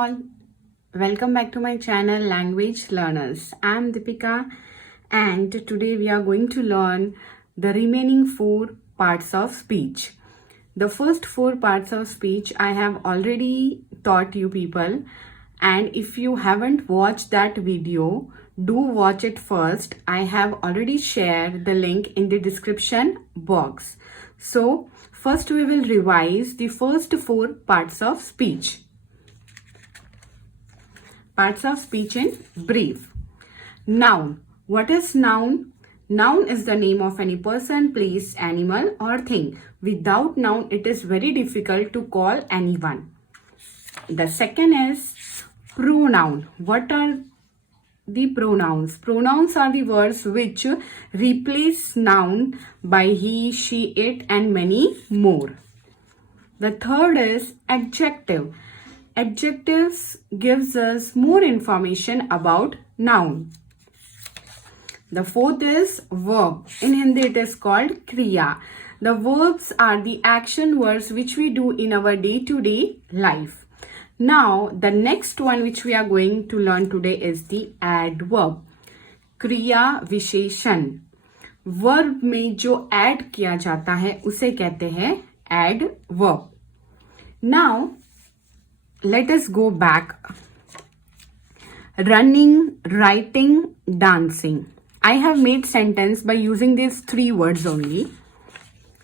all, welcome back to my channel Language Learners. I am Deepika and today we are going to learn the remaining 4 parts of speech. The first 4 parts of speech I have already taught you people, and if you haven't watched that video, do watch it first. I have already shared the link in the description box. So first we will revise the first 4 parts of speech. Parts of speech in brief. Noun. What is noun? Noun is the name of any person, place, animal or thing. Without noun, it is very difficult to call anyone. The second is pronoun. What are the pronouns? Pronouns are the words which replace noun by he, she, it and many more. The third is adjective. Adjectives gives us more information about noun. The fourth is verb. In Hindi it is called kriya. The verbs are the action words which we do in our day-to-day life. Now the next one which we are going to learn today is the adverb. क्रिया विशेषण. Verb में जो add किया जाता है उसे कहते हैं adverb. Now let us go back. Running, writing, dancing. I have made sentence by using these 3 words only.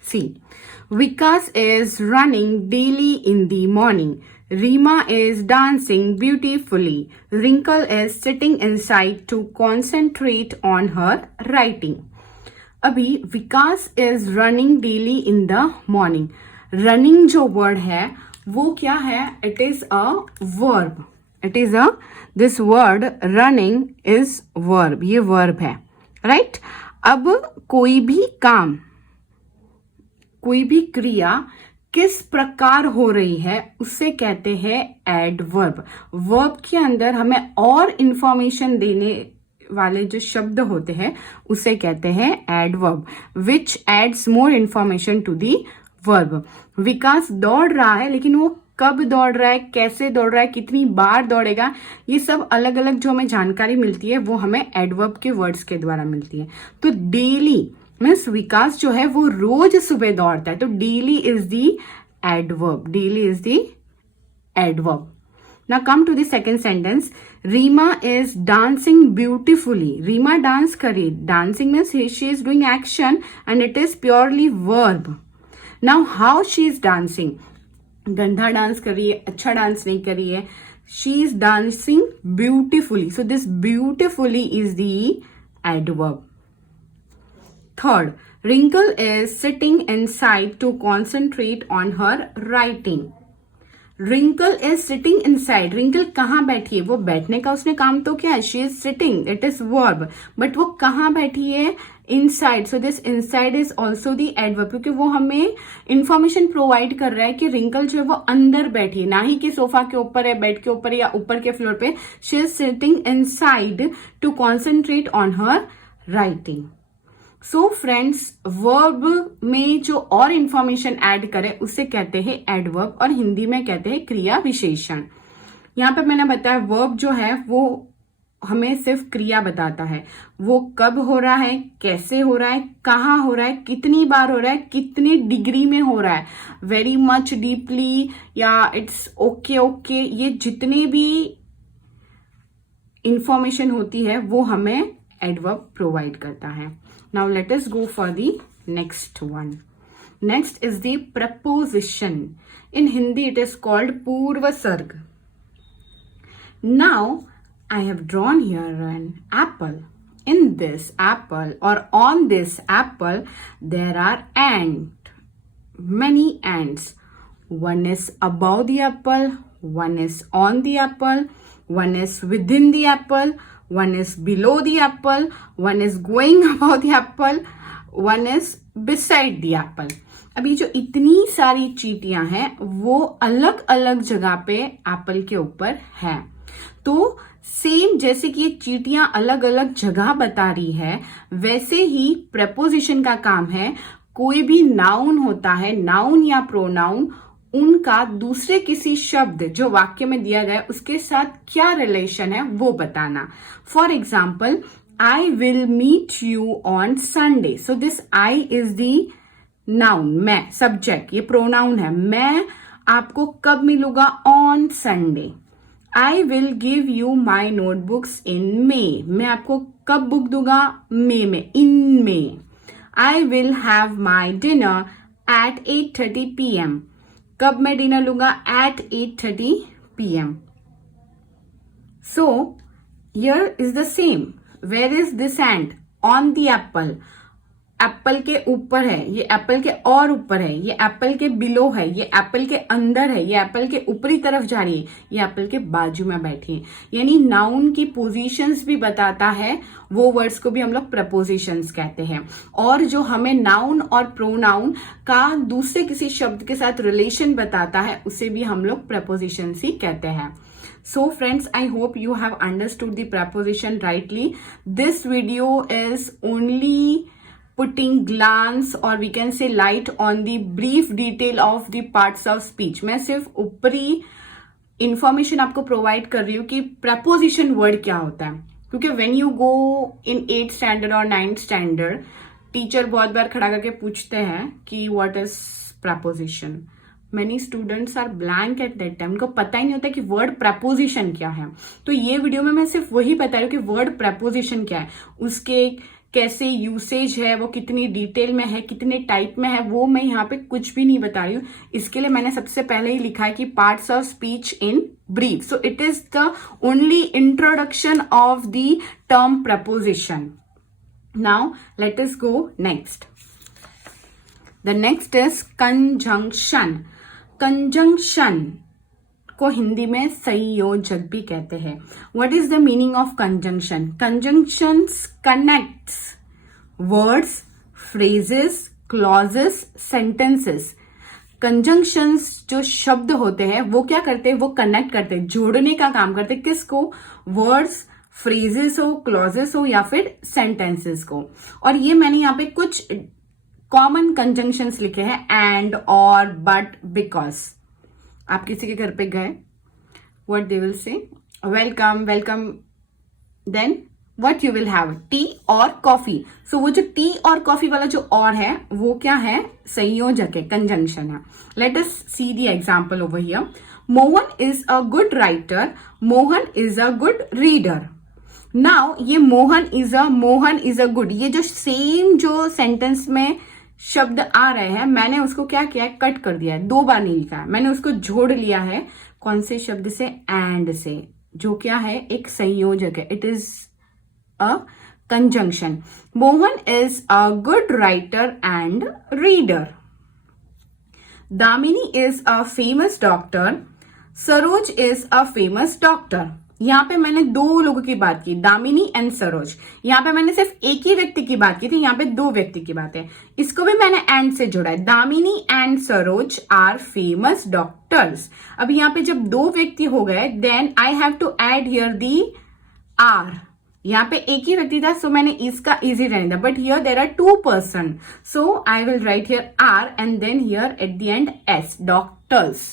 See, Vikas is running daily in the morning. Rima is dancing beautifully. Wrinkle is sitting inside to concentrate on her writing. अभी विकास is running daily in the morning. Running जो word है वो क्या है? It is a verb. It is a, this word running is verb. ये verb है, right? अब कोई भी काम, कोई भी क्रिया किस प्रकार हो रही है उसे कहते हैं एडवर्ब. वर्ब के अंदर हमें और इंफॉर्मेशन देने वाले जो शब्द होते हैं उसे कहते हैं adverb, which adds more information to the verb. Vikas दौड़ रहा है, लेकिन वो कब दौड़ रहा है, कैसे दौड़ रहा है, कितनी बार दौड़ेगा, ये सब अलग अलग जो हमें जानकारी मिलती है वो हमें एडवर्ब के वर्ड्स के द्वारा मिलती है. तो डेली मीन्स विकास जो है वो रोज सुबह दौड़ता है, तो daily is the adverb. Daily is the adverb. Now come to the second sentence. Rima is dancing beautifully. Rima dance करी. Dancing means she is doing action and it is purely verb. Now how she is dancing? गंदा dance कर रही है, अच्छा dance नहीं कर रही है. She is dancing beautifully. So this beautifully is the adverb. Third, Wrinkle is sitting inside to concentrate on her writing. Wrinkle is sitting inside. Wrinkle कहाँ बैठी है? वो बैठने का उसने काम तो क्या है? She is sitting. It is verb. But वो कहाँ बैठी है? Inside. So this inside is also the adverb, क्योंकि वो हमें इंफॉर्मेशन प्रोवाइड कर रहा है कि Wrinkle जो है वो अंदर बैठी है, ना ही कि सोफा के ऊपर है, बेड के ऊपर है या ऊपर के फ्लोर पे. She is sitting inside to concentrate on her writing. So friends, verb में जो और इंफॉर्मेशन ऐड करे उसे कहते हैं एडवर्ब और हिंदी में कहते हैं क्रिया विशेषण. यहाँ पे मैंने बताया वर्ब जो है वो हमें सिर्फ क्रिया बताता है. वो कब हो रहा है, कैसे हो रहा है, कहाँ हो रहा है, कितनी बार हो रहा है, कितने डिग्री में हो रहा है, वेरी मच, डीपली या इट्स ओके ओके, ये जितने भी इंफॉर्मेशन होती है वो हमें एडवर्ब प्रोवाइड करता है. Now let us go for the next one. Next is the preposition. In Hindi it is called पूर्वसर्ग. Now I have drawn here an apple. In this apple or on this apple there are ants. Many ants. One is above the apple, one is on the apple, one is within the apple, one is below the apple, one is going above the apple, one is beside the apple. अभी जो इतनी सारी चींटियां हैं वो अलग अलग जगह पे एप्पल के ऊपर है. तो सेम जैसे कि ये चींटियां अलग अलग जगह बता रही है, वैसे ही प्रेपोजिशन का काम है. कोई भी नाउन होता है, नाउन या प्रोनाउन, उनका दूसरे किसी शब्द जो वाक्य में दिया गया है उसके साथ क्या रिलेशन है वो बताना. For example, I will meet you on Sunday. So this I is the noun, मैं, subject, ये pronoun है. मैं आपको कब मिलूंगा? On Sunday. I will give you my notebooks in May. मैं आपको कब बुक दूंगा? May में, in May. I will have my dinner at 8:30 p.m. कब मैं डिनर लूंगा? At 8:30 p.m. So here is the same. Where is this ant? On the apple. Apple के ऊपर है, ये एप्पल के और ऊपर है, ये एप्पल के बिलो है, ये एप्पल के अंदर है, ये एप्पल के ऊपरी तरफ जा रही है, ये एप्पल के बाजू में बैठी है. यानी नाउन की पोजीशंस भी बताता है, वो वर्ड्स को भी हम लोग प्रपोजिशंस कहते हैं. और जो हमें नाउन और प्रोनाउन का दूसरे किसी शब्द के साथ रिलेशन बताता है उसे भी हम लोग प्रपोजिशंस ही कहते हैं. So friends, I hope you have understood the preposition rightly. This video is only putting glance or we can say light on the brief detail of the parts of speech. मैं सिर्फ ऊपरी information आपको provide कर रही हूँ कि preposition word क्या होता है. क्योंकि when you go in 8th standard or 9th standard, teacher बहुत बार खड़ा करके पूछते हैं कि what is preposition. Many students are blank at that time. उनको पता ही नहीं होता कि वर्ड प्रपोजिशन क्या है. तो ये वीडियो में मैं सिर्फ वही बता रही हूँ कि वर्ड प्रपोजिशन क्या है, उसके कैसे यूसेज है, वो कितनी डिटेल में है, कितने टाइप में है, वो मैं यहाँ पे कुछ भी नहीं बता रही हूँ. इसके लिए मैंने सबसे पहले ही लिखा है कि parts of speech in brief. So it is the only introduction of the term preposition. Now let us go next. The next is conjunction. Conjunction को हिंदी में संयोजक भी कहते हैं. What is the meaning of conjunction? Conjunctions connects words, phrases, clauses, sentences. Conjunctions जो शब्द होते हैं वो क्या करते हैं? वो कनेक्ट करते हैं, जोड़ने का काम करते हैं. किसको? वर्ड्स, फ्रेजेस हो, क्लॉजेस हो या फिर सेंटेंसेस को. और ये मैंने यहाँ पे कुछ कॉमन कंजंक्शंस लिखे हैं, एंड, और, बट, बिकॉज. आप किसी के घर पे गए, what they will say? Welcome, welcome. Then what you will have? Tea और कॉफी. सो वो जो टी और कॉफी वाला जो और है वो क्या है? संयोजक है, कंजंक्शन है. Let us see the example over here. Mohan is a good writer. Mohan is a good reader. Now ये मोहन इज अ गुड, ये जो सेम जो सेंटेंस में शब्द आ रहे हैं, मैंने उसको क्या किया है? कट कर दिया है. 2 बार नहीं लिखा है, मैंने उसको जोड़ लिया है. कौन से शब्द से? एंड से, जो क्या है? एक संयोजक है. It is a conjunction. Mohan is a good writer and reader. Damini is a famous doctor. Saroj is a famous doctor. यहाँ पे मैंने 2 लोगों की बात की, दामिनी एंड सरोज. यहाँ पे मैंने सिर्फ एक ही व्यक्ति की बात की थी, यहाँ पे 2 व्यक्ति की बात है. इसको भी मैंने एंड से जोड़ा है. Damini and Saroj are famous doctors. अब यहाँ पे जब 2 व्यक्ति हो गए, then I have to add here the R. यहाँ पे एक ही व्यक्ति था, सो मैंने इसका इजी रहने दिया. But here there are 2 person, so I will write here R and then here at the end S, doctors.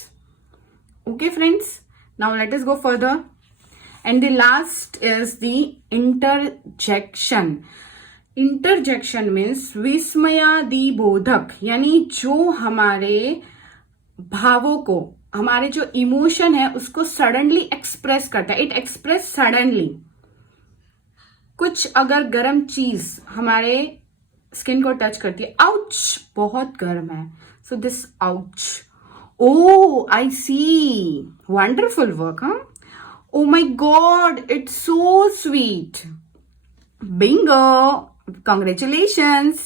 Okay friends, now let us go further. And the last is the interjection. Interjection means विस्मयादि बोधक, यानी जो हमारे भावों को, हमारे जो emotion है उसको सडनली एक्सप्रेस करता है. It express suddenly. कुछ अगर गर्म चीज हमारे स्किन को टच करती है, आउच, बहुत गर्म है, so this ouch. Oh I see, wonderful work. हाँ, oh my god, it's so sweet. Bingo, congratulations.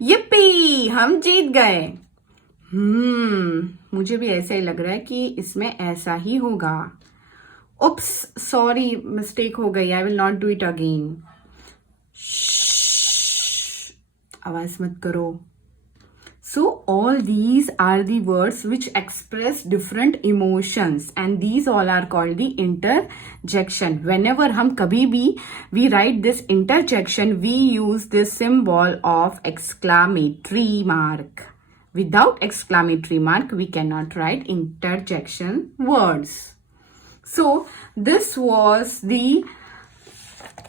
Yippee, हम जीत गए. मुझे भी ऐसा ही लग रहा है कि इसमें ऐसा ही होगा. उप्स, सॉरी, मिस्टेक हो गई. I will not do it again. आवाज मत करो. So all these are the words which express different emotions and these all are called the interjection. Whenever हम कभी भी we write this interjection, we use this symbol of exclamatory mark. Without exclamatory mark, we cannot write interjection words. So this was the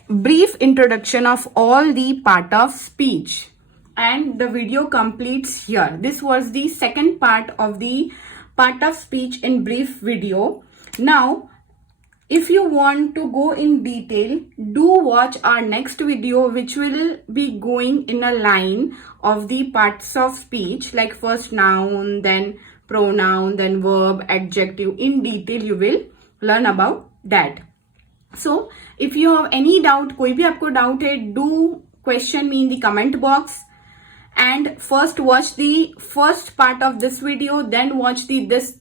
brief introduction of all the part of speech, and the video completes here. This was the second part of the part of speech in brief video. Now, if you want to go in detail, do watch our next video, which will be going in a line of the parts of speech, like first noun, then pronoun, then verb, adjective. In detail, you will learn about that. So, if you have any doubt, कोई भी आपको doubt है, do question me in the comment box. And first watch the first part of this video, then watch this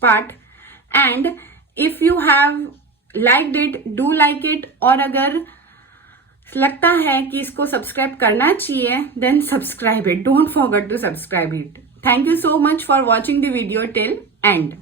part. And if you have liked it, do like it. और अगर लगता है कि इसको सब्सक्राइब करना चाहिए, then subscribe it. Don't forget to subscribe it. Thank you so much for watching the video till end.